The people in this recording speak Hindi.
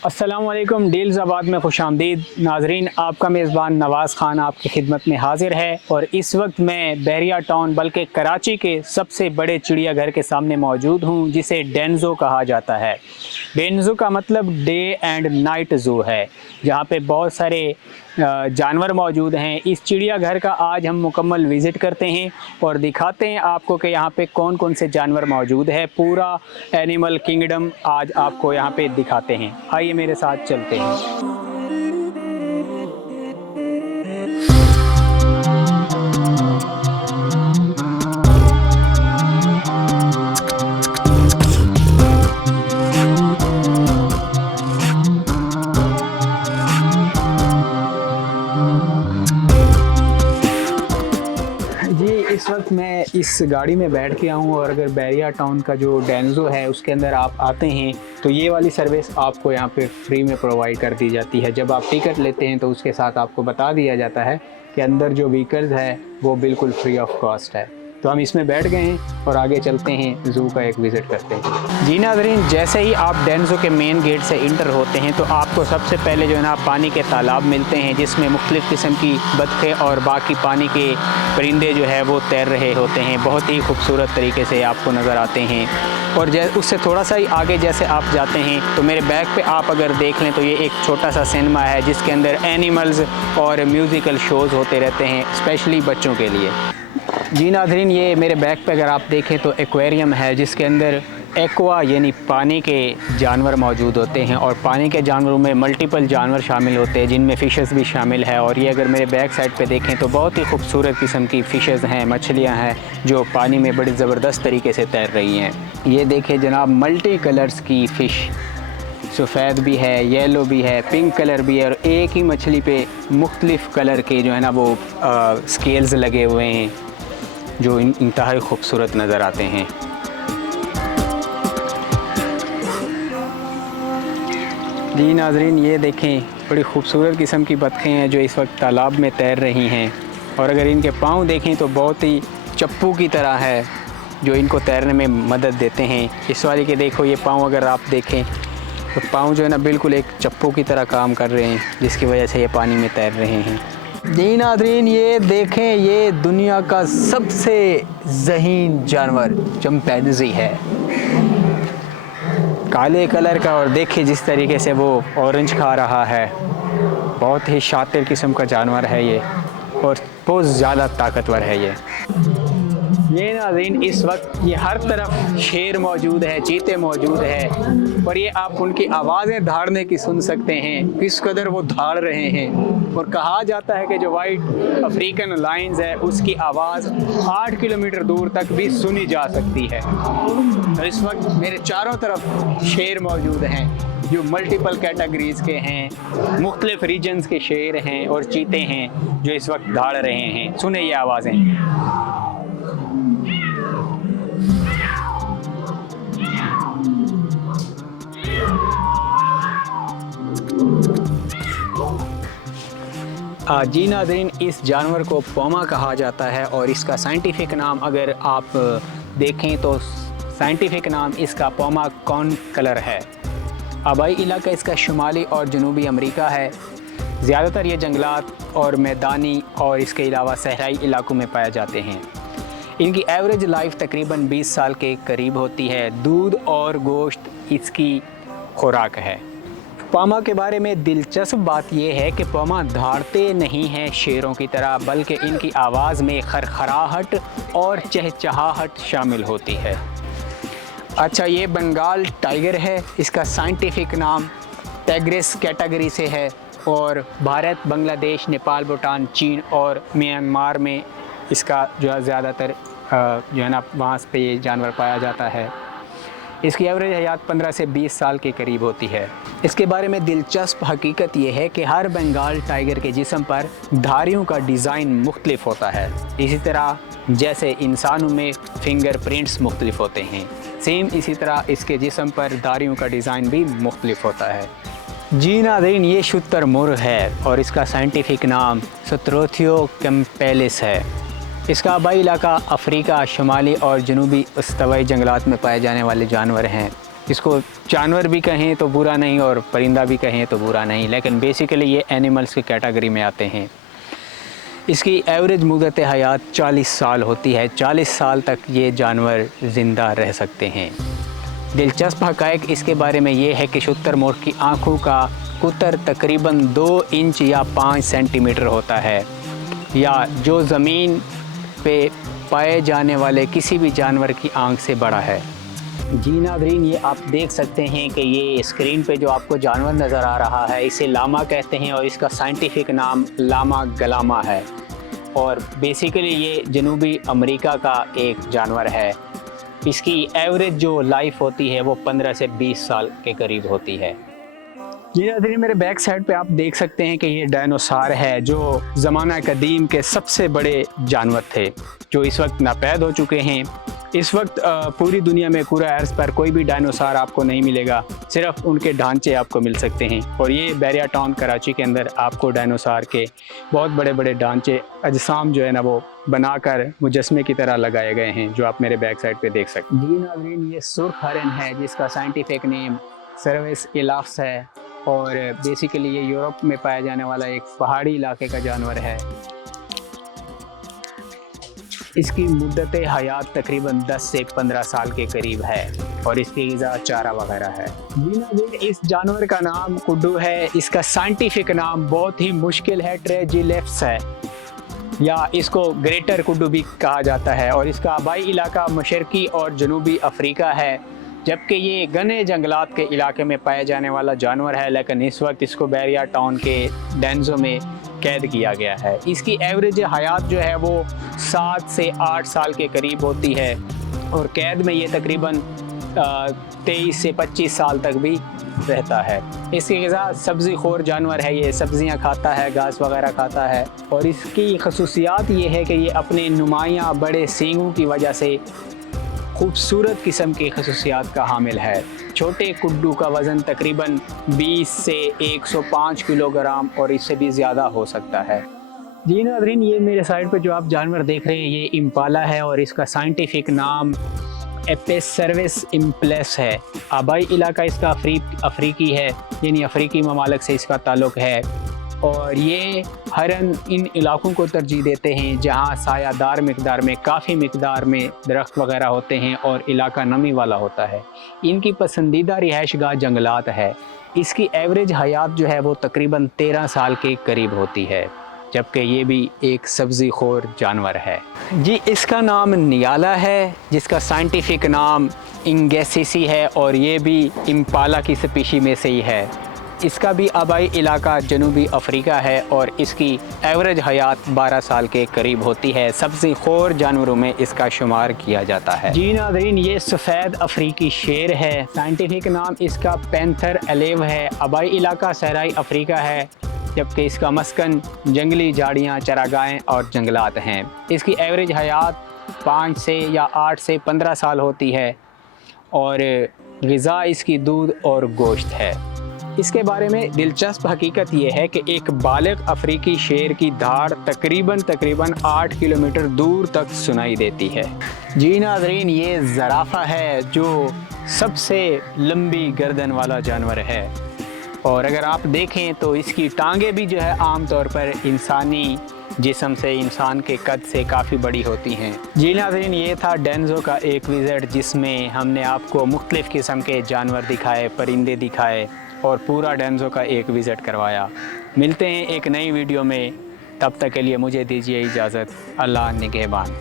अस्सलामुअलैकुम। डील्स में खुशामदीद नाजरीन, आपका मेज़बान नवाज़ ख़ान आपकी खिदमत में हाजिर है और इस वक्त मैं बहरिया टाउन बल्कि कराची के सबसे बड़े चिड़ियाघर के सामने मौजूद हूँ, जिसे डेंजो कहा जाता है। डेंजो का मतलब डे एंड नाइट ज़ू है, जहाँ पे बहुत सारे जानवर मौजूद हैं। इस चिड़ियाघर का आज हम मुकम्मल विज़िट करते हैं और दिखाते हैं आपको कि यहाँ पे कौन कौन से जानवर मौजूद है। पूरा एनिमल किंगडम आज आपको यहाँ पे दिखाते हैं। आइए मेरे साथ चलते हैं। जी, इस वक्त मैं इस गाड़ी में बैठ के आऊँ और अगर बहरिया टाउन का जो डेंजो है उसके अंदर आप आते हैं तो ये वाली सर्विस आपको यहाँ पे फ्री में प्रोवाइड कर दी जाती है। जब आप टिकट लेते हैं तो उसके साथ आपको बता दिया जाता है कि अंदर जो व्हीकल्स है वो बिल्कुल फ्री ऑफ कॉस्ट है। तो हम इसमें बैठ गए हैं और आगे चलते हैं, ज़ू का एक विज़िट करते हैं। जी नाज़रीन, जैसे ही आप डेंजो के मेन गेट से इंटर होते हैं तो आपको सबसे पहले जो है ना पानी के तालाब मिलते हैं, जिसमें मुख्तलिफ़ किस्म की बतखें और बाकी पानी के परिंदे जो है वो तैर रहे होते हैं। बहुत ही खूबसूरत तरीके से आपको नज़र आते हैं। और उससे थोड़ा सा ही आगे जैसे आप जाते हैं तो मेरे बैक पे आप अगर देख लें तो ये एक छोटा सा सिनेमा है, जिसके अंदर एनिमल्स और म्यूज़िकल शोज़ होते रहते हैं, स्पेशली बच्चों के लिए। जी नाज़रीन, ये मेरे बैक पे अगर आप देखें तो एक्वेरियम है, जिसके अंदर एक्वा यानी पानी के जानवर मौजूद होते हैं और पानी के जानवरों में मल्टीपल जानवर शामिल होते हैं, जिनमें फ़िशेस भी शामिल है। और ये अगर मेरे बैक साइड पे देखें तो बहुत ही खूबसूरत किस्म की फ़िशेस हैं, मछलियां हैं जो पानी में बड़ी ज़बरदस्त तरीके से तैर रही हैं। ये देखें जनाब, मल्टी कलर्स की फ़िश, सफ़ेद भी है, येलो भी है, पिंक कलर भी है और एक ही मछली पे मुख्तलिफ़ कलर के जो है ना वो स्केल्स लगे हुए हैं, जो इंतहाई खूबसूरत नज़र आते हैं। जी नाज़रीन, ये देखें बड़ी खूबसूरत किस्म की बतखें हैं जो इस वक्त तालाब में तैर रही हैं। और अगर इनके पाँव देखें तो बहुत ही चप्पू की तरह है, जो इनको तैरने में मदद देते हैं। इस वाली के देखो, ये पाँव अगर आप देखें तो पाँव जो है ना बिल्कुल एक चप्पू की तरह काम कर रहे हैं, जिसकी वजह से ये पानी में तैर रहे हैं। जी नाज़रीन, ये देखें, ये दुनिया का सबसे ज़हीन जानवर चिंपैंजी है, काले कलर का। और देखिए जिस तरीके से वो ऑरेंज खा रहा है, बहुत ही शातिर किस्म का जानवर है ये और बहुत ज़्यादा ताकतवर है ये नाज़रीन, इस वक्त ये हर तरफ शेर मौजूद है, चीते मौजूद है और ये आप उनकी आवाज़ें धाड़ने की सुन सकते हैं, किस कदर वो धाड़ रहे हैं। और कहा जाता है कि जो वाइट अफ्रीकन लायंस है उसकी आवाज़ 8 किलोमीटर दूर तक भी सुनी जा सकती है। तो इस वक्त मेरे चारों तरफ शेर मौजूद हैं जो मल्टीपल कैटेगरीज़ के हैं, मुख्तलिफ रीजन्स के शेर हैं और चीते हैं जो इस वक्त धाड़ रहे हैं। सुने ये आवाज़ें। जी नाज़रीन, इस जानवर को पोमा कहा जाता है और इसका साइंटिफिक नाम अगर आप देखें तो साइंटिफिक नाम इसका पोमा कॉर्न कलर है। आबाई इलाका इसका शुमाली और जनूबी अमेरिका है। ज़्यादातर ये जंगलात और मैदानी और इसके अलावा सहराई इलाकों में पाए जाते हैं। इनकी एवरेज लाइफ तकरीबन 20 साल के करीब होती है। दूध और गोश्त इसकी खुराक है। पोमा के बारे में दिलचस्प बात यह है कि पोमा धाड़ते नहीं हैं शेरों की तरह, बल्कि इनकी आवाज़ में खरखराहट और चहचहाहट शामिल होती है। अच्छा, ये बंगाल टाइगर है, इसका साइंटिफिक नाम टाइग्रिस कैटेगरी से है और भारत, बांग्लादेश, नेपाल, भूटान, चीन और म्यांमार में इसका जो है ज़्यादातर जो है ना वहाँ पे ये जानवर पाया जाता है। इसकी एवरेज हयात 15 से 20 साल के करीब होती है। इसके बारे में दिलचस्प हकीकत यह है कि हर बंगाल टाइगर के जिस्म पर धारियों का डिज़ाइन मुख्तलिफ होता है, इसी तरह जैसे इंसानों में फिंगरप्रिंट्स मुख्तलिफ होते हैं, सेम इसी तरह इसके जिस्म पर धारियों का डिज़ाइन भी मुख्तलिफ होता है। जी नाज़रीन, ये शुतुरमुर्ग है और इसका साइंटिफिक नाम सत्रोथियो कैम्पेलिस है। इसका आबाई इलाका अफ्रीका, शुमाली और जनूबी इस्तवाई जंगलात में पाए जाने वाले जानवर हैं। इसको जानवर भी कहें तो बुरा नहीं और परिंदा भी कहें तो बुरा नहीं, लेकिन बेसिकली ये एनिमल्स की कैटेगरी में आते हैं। इसकी एवरेज मुद्दत हयात 40 साल होती है। 40 साल तक ये जानवर ज़िंदा रह सकते हैं। दिलचस्प हक़ाइक़ इसके बारे में ये है कि शुतुरमुर्ग की आँखों का कुतर तकरीबन 2 इंच या 5 सेंटीमीटर होता है, या जो ज़मीन पे पाए जाने वाले किसी भी जानवर की आँख से बड़ा है। जी नाज़रीन, ये आप देख सकते हैं कि ये स्क्रीन पे जो आपको जानवर नज़र आ रहा है इसे लामा कहते हैं और इसका साइंटिफिक नाम लामा गलामा है। और बेसिकली ये जनूबी अमेरिका का एक जानवर है। इसकी एवरेज जो लाइफ होती है वो 15 से 20 साल के करीब होती है। ये नाज़रीन, मेरे बैक साइड पे आप देख सकते हैं कि ये डायनासोर है जो ज़माना कदीम के सबसे बड़े जानवर थे, जो इस वक्त नापैद हो चुके हैं। इस वक्त पूरी दुनिया में पूरा अर्ज़ पर कोई भी डायनासोर आपको नहीं मिलेगा, सिर्फ उनके ढांचे आपको मिल सकते हैं। और ये बैरिया टाउन कराची के अंदर आपको डायनासोर के बहुत बड़े बड़े ढांचे अजसाम जो है ना वो बनाकर मुजस्मे की तरह लगाए गए हैं, जो आप मेरे बैक साइड पे देख सकते हैं। जी नाज़रीन, ये सुर्ख हरन है जिसका साइंटिफिक नेम सर्विस इलाफ्स है और बेसिकली ये यूरोप में पाया जाने वाला एक पहाड़ी इलाके का जानवर है। इसकी मुद्दत हयात तकरीबन 10 से 15 साल के करीब है और इसकी ग़िज़ा चारा वगैरह है। जी नाज़रीन, इस जानवर का नाम कुड्डू है। इसका साइंटिफिक नाम बहुत ही मुश्किल है, ट्रेजिलेप्स है, या इसको ग्रेटर कुड्डू भी कहा जाता है। और इसका आबाई इलाका मशरकी और जनूबी अफ्रीका है, जबकि ये घने जंगलात के इलाके में पाया जाने वाला जानवर है, लेकिन इस वक्त इसको बैरिया टाउन के डेंजो में कैद किया गया है। इसकी एवरेज हयात जो है वो 7 से 8 साल के करीब होती है और कैद में ये तकरीबन 23 से 25 साल तक भी रहता है। इसकी ग़िज़ा सब्ज़ी खोर जानवर है, ये सब्ज़ियाँ खाता है, घास वगैरह खाता है। और इसकी खसूसियात ये है कि ये अपने नुमायाँ बड़े सींगों की वजह से खूबसूरत किस्म की खसूसियात का हामिल है। छोटे कुड्डू का वज़न तकरीबन 20 से 105 किलोग्राम और इससे भी ज़्यादा हो सकता है। जी नाज़रीन, ये मेरे साइड पे जो आप जानवर देख रहे हैं ये इम्पाला है और इसका साइंटिफिक नाम एपेस सर्विस इम्प्लेस है। आबाई इलाका इसका अफ्रीकी है, यानी अफ्रीकी ममालिक से इसका ताल्लुक़ है। और ये हरन इन इलाकों को तरजीह देते हैं जहाँ सायादार मिक़दार में काफ़ी मिक़दार में दरख्त वगैरह होते हैं और इलाका नमी वाला होता है। इनकी पसंदीदा रिहाइशगाह जंगलात है। इसकी एवरेज हयात जो है वो तकरीबन 13 साल के करीब होती है, जबकि ये भी एक सब्ज़ी खोर जानवर है। जी, इसका नाम नियाला है जिसका साइंटिफिक नाम इंगेसिसी है और ये भी इम्पाला की स्पीशी में से ही है। इसका भी आबाई इलाका जनूबी अफ्रीका है और इसकी एवरेज हयात 12 साल के करीब होती है। सब्ज़ी खोर जानवरों में इसका शुमार किया जाता है। जी नाज़रीन, ये सफ़ेद अफ्रीकी शेर है। साइंटिफिक नाम इसका पैंथर एलेव है। आबाई इलाका सहराई अफ्रीका है, जबकि इसका मस्कन जंगली झाड़ियाँ, चरागाहें और जंगलात हैं। इसकी एवरेज हयात 5 से या 8 से 15 साल होती है और ग़िज़ा इसकी दूध और गोश्त है। इसके बारे में दिलचस्प हकीकत यह है कि एक बालिग अफ्रीकी शेर की धाड़ तकरीबन 8 किलोमीटर दूर तक सुनाई देती है। जी नाज़रीन, ये ज़राफ़ा है जो सबसे लंबी गर्दन वाला जानवर है और अगर आप देखें तो इसकी टांगें भी जो है आम तौर पर इंसानी जिस्म से, इंसान के कद से काफ़ी बड़ी होती हैं। जी नाज़रीन, ये था डेंजो का एक विज़िट जिसमें हमने आपको मुख्तलिफ़ किस्म के जानवर दिखाए, परिंदे दिखाए और पूरा डेंजो का एक विज़िट करवाया। मिलते हैं एक नई वीडियो में, तब तक के लिए मुझे दीजिए इजाज़त। अल्लाह निगहबान।